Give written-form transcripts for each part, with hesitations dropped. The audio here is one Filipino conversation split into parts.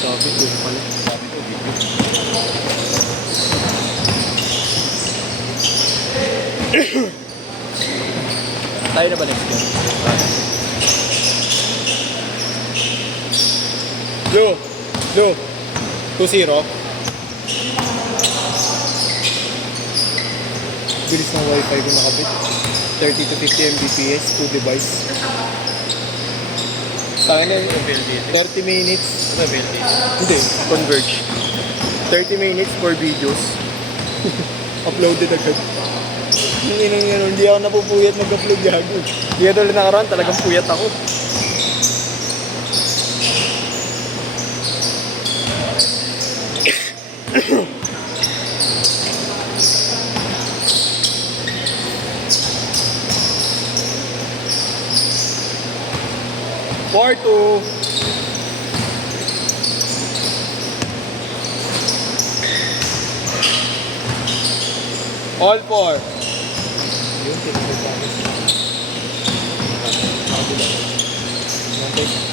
Sabi ko pala. Sabi ko, video. Tayo na ba next game? Blue! Blue! 2-0. Bilis ng wifi ko nakabit. 30 to 50 Mbps, 2 device. Tayo na yun. 30 minutes. Hindi, converge. 30 minutes for videos. Uploaded agad. Hindi ako napupuyat mag-upload gago. Hindi ka tuloy nakaraan, talagang puyat ako. Part 2. All 4. Yun, tinigil pa ako.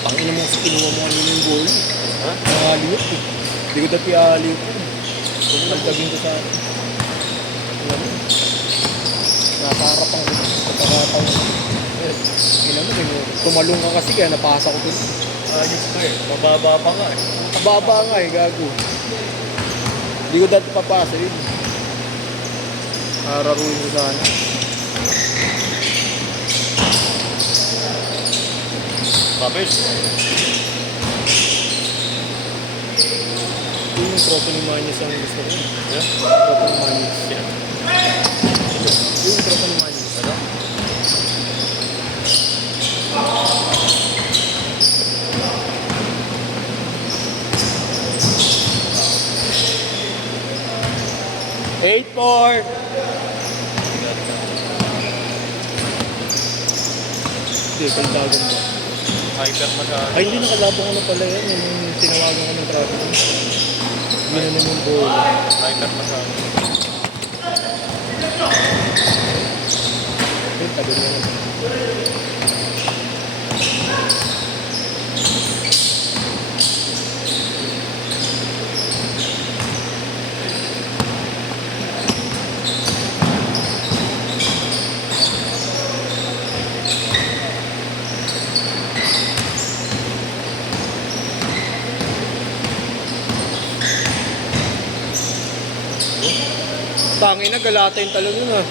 Pangina mo sa kinuha mo kanina yung goal. Ha? Nangaliyot eh. Hindi ko dati aaliyot ko. Kung nagdaging ko sa akin. Alam mo. Nakaharap ang pagkakataw. Alam mo, tumalong ka kasi kaya napasa ko dun. Ayos ko eh. Mababa pa nga eh. Mababa nga eh, gago. Hindi ko dati papasa yun. Araruin ko sana. Kapit. Yung tropa ni Manis ang gusto ko. Yeah? Tropa ni Manis. Yeah. Yung tropa ni Manis. Ano? Eight, 4. Hindi, kaldagan ba? Hyper masyado. Ay, hindi nakalabang ko na pala yan. Yung tinawagan ko ng traffic. Ginanon yung bola. Hyper masyado. Ayun, tagal na naman. Tangin na, galata yung talo nun ah.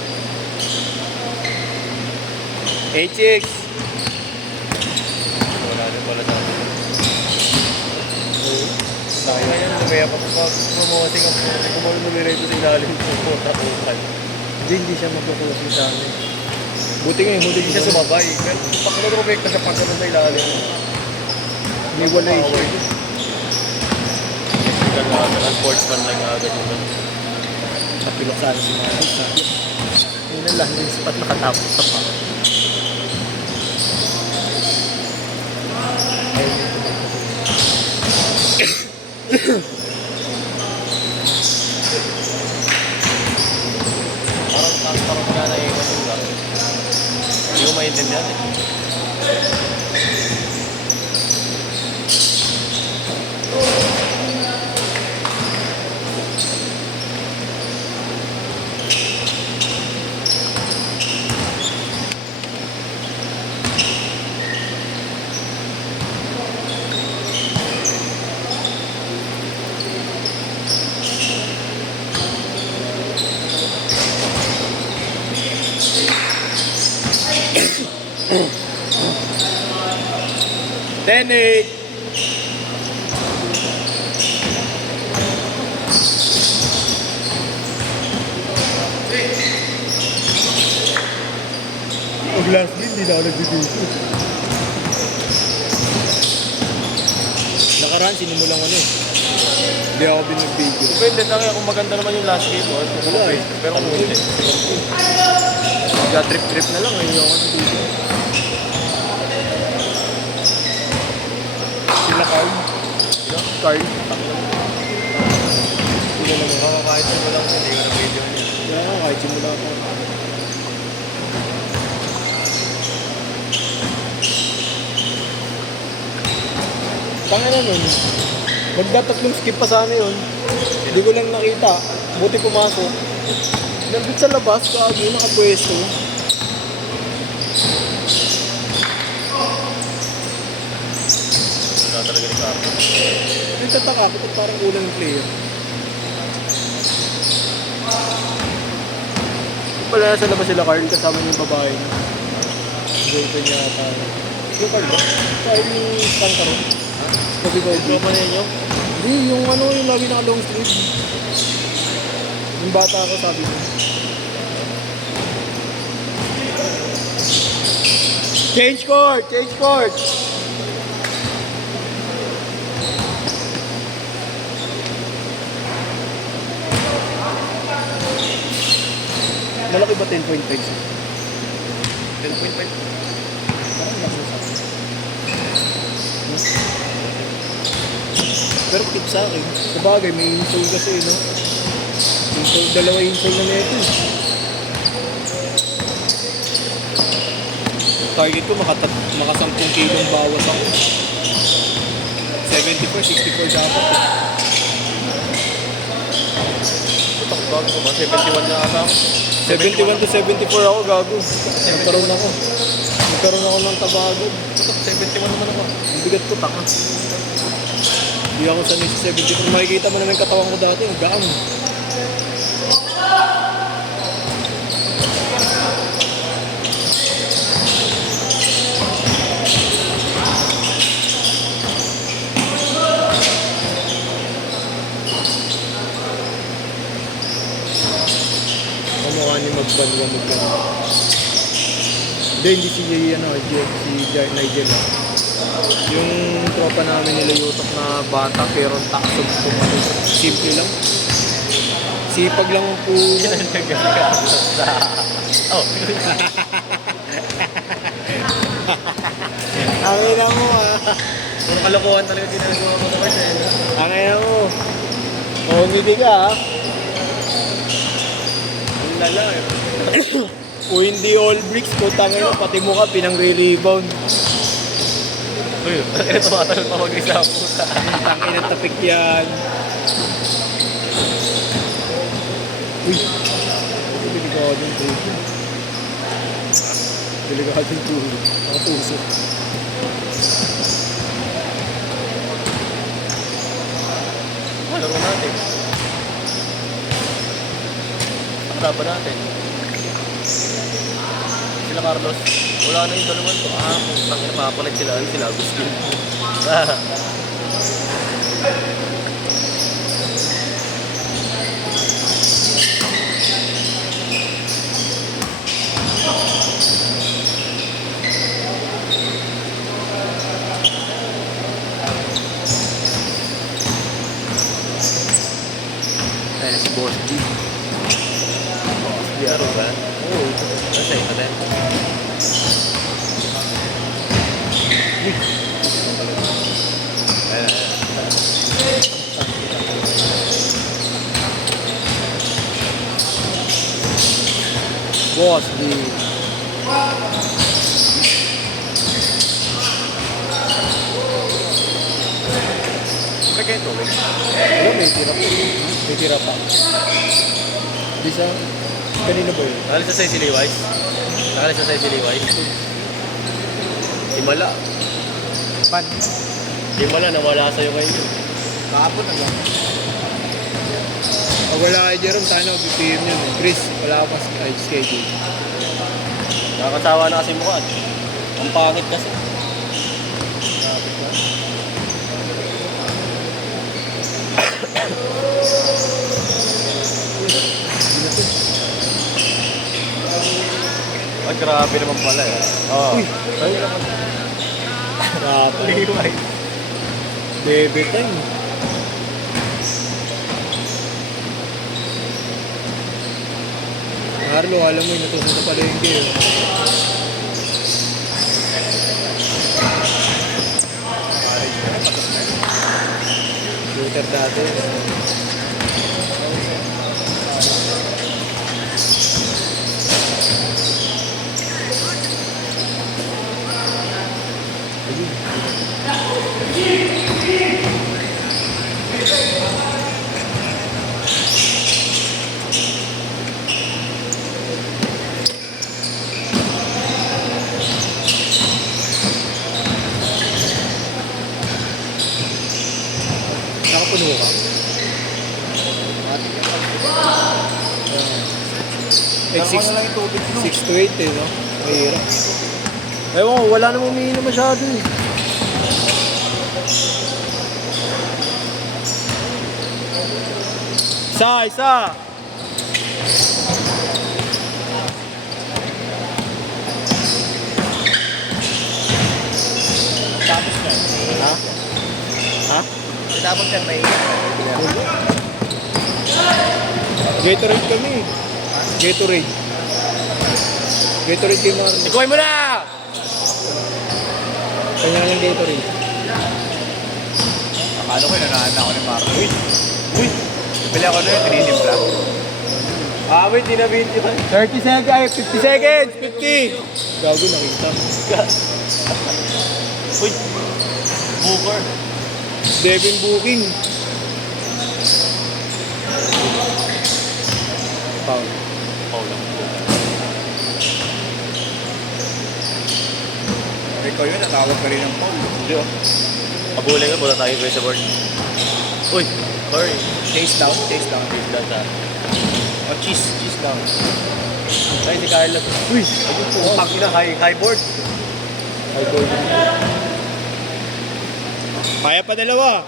8-6. Wala din pala sa atin. Tayo. Ngayon, lumaya pa pag promoting ang puno. Kung ano nilirito sa ilalim ko, puta-putan. Hindi siya magkukusing sa amin. Buti nga yung huli Hindi siya sumabay. Pero pag nag-rumekta siya pag sa ilalim. May wala yung Power. Agad ang sportsman lang agad yun. kapilok sana si Maris ha. Yun ang landing spot nakatapos sa pa. Parang nga na iwan yung lang. Hindi ko maintindihan eh. Tenet! Pag last game, hindi na ako nagbibigyo. Nakaraan, sinimulan ko na eh. Hindi ako binagbigyo. Depende na kaya kung maganda naman yung last game. Wala eh. Pero kung hindi. Trip-trip na lang, ngayon ako nagbibigyo. Sila Carl. Carl. Sila naman. Baka kahit simula ko, hindi ko na video niya. Kaya nga, kahit simula ako. Tangina nun. Magdatatlong skip pa sana yun. Hindi ko lang nakita. Buti pumasok. Nandun sa labas, kagi, nakapwesto. Wala talaga ni Carlo. Nagtataka ako kung parang ulang yung player. Pala nasa labas sila Carl, kasama niya yung babae niya. Girlfriend niya ata. Yung Carl ba? Carl yung Stankaro. Kobe Kobe. Tropa na inyo? Hindi, yung ano, yung lagi naka long sleeve. Yung bata ako sabi ko. Change court! Change court! Malaki ba 10.5? 10.5. Parang laki sa akin. Pero tip sa akin. Sa bagay, may insole kasi, no? Insole, dalawa insole na neto. Target ko maka 10 kilong bawas ako. 74, 64 dapat. Putak bago ko ba? 71 na ata ako. 71 to 74 ako, gago. Nagkaroon ako ng tabagod. Putak, 71 naman ako. Ang bigat ko, taka. Hindi ako sanay sa 74. Makikita mo naman yung katawan ko dati, ang gaang. Kamukha ni Magbanwa hindi si Nigel. Yung tropa namin nila Yutok na bata pero taksog po ano. Simple lang. Sipag lang po. Oh. Angin na mo Puro kalokohan talaga ginagawa ko naman eh. Angin na mo. Hindi ka Ang lala eh. Kung hindi all bricks, putang ina, pati mo ka pinang-re-rebound. Uy, ito matagal pa mag-isa puta. Tangin ng tapik yan. Uy, delikadong tulog. Delikadong tulog. Nakatusok. Laro natin. Ang laban natin. Sila Carlos. Wala na yung dalawan ko. Tangin na makapalit sila. Sila Agustin. Ayan si Boss G. Laro ba? Oo. Nasa ito din. Boss G. Pagkain tubig. Ano, may tira pa. May tira pa. Di sa... Kanino ba yun? Nakalis na sa'yo si Liway? Nakalis na sa'yo si Liway? Himala. Pan. Himala, nawala sa'yo ngayon. Kahapon na lang. Pag wala kay Jerome, tayo na mag-PM yun. Chris, wala ka pa schedule. Nakakasawa na kasi mukha. Ang pangit kasi. Ay, grabe naman pala eh. Oo. Uy. Ay, naman. Rato. Liway. Bebe time. Carlo, alam mo, natusan sa palengke. Shooter dati. Ayun. puno ka. Like 6 lang yung tubig. 6 to 8 eh, no? Mahirap. Ewan ko, wala namang umiinom masyado eh. Isa! Tapos na. Ha? Ha? Tapos yan, may Gatorade kami. Gatorade. Gatorade kayo mga... ikuhay mo na! Kanya lang Gatorade. Akala ko nanahan ako ni Marco. Uy! Bili ako na yun, tinitimpla. Wait, di na 20 ba? 30 seconds, ay 50 seconds! 50! Gago, nakita. Uy! Booker. Devin Booking. Foul. Paul lang. Ikaw yun, natawag ka rin ng Paul. Hindi oh. Pabulay ka, punta tayo sa board. Uy! Sorry. Chase down. Chase down sa... Oh, cheese down. Ay, si Carlos. Uy! Ayun, pag na high board. High goal. Kaya pa dalawa.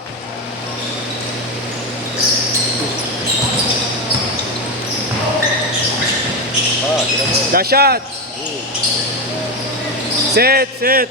Tira mo. Dash shot! Set!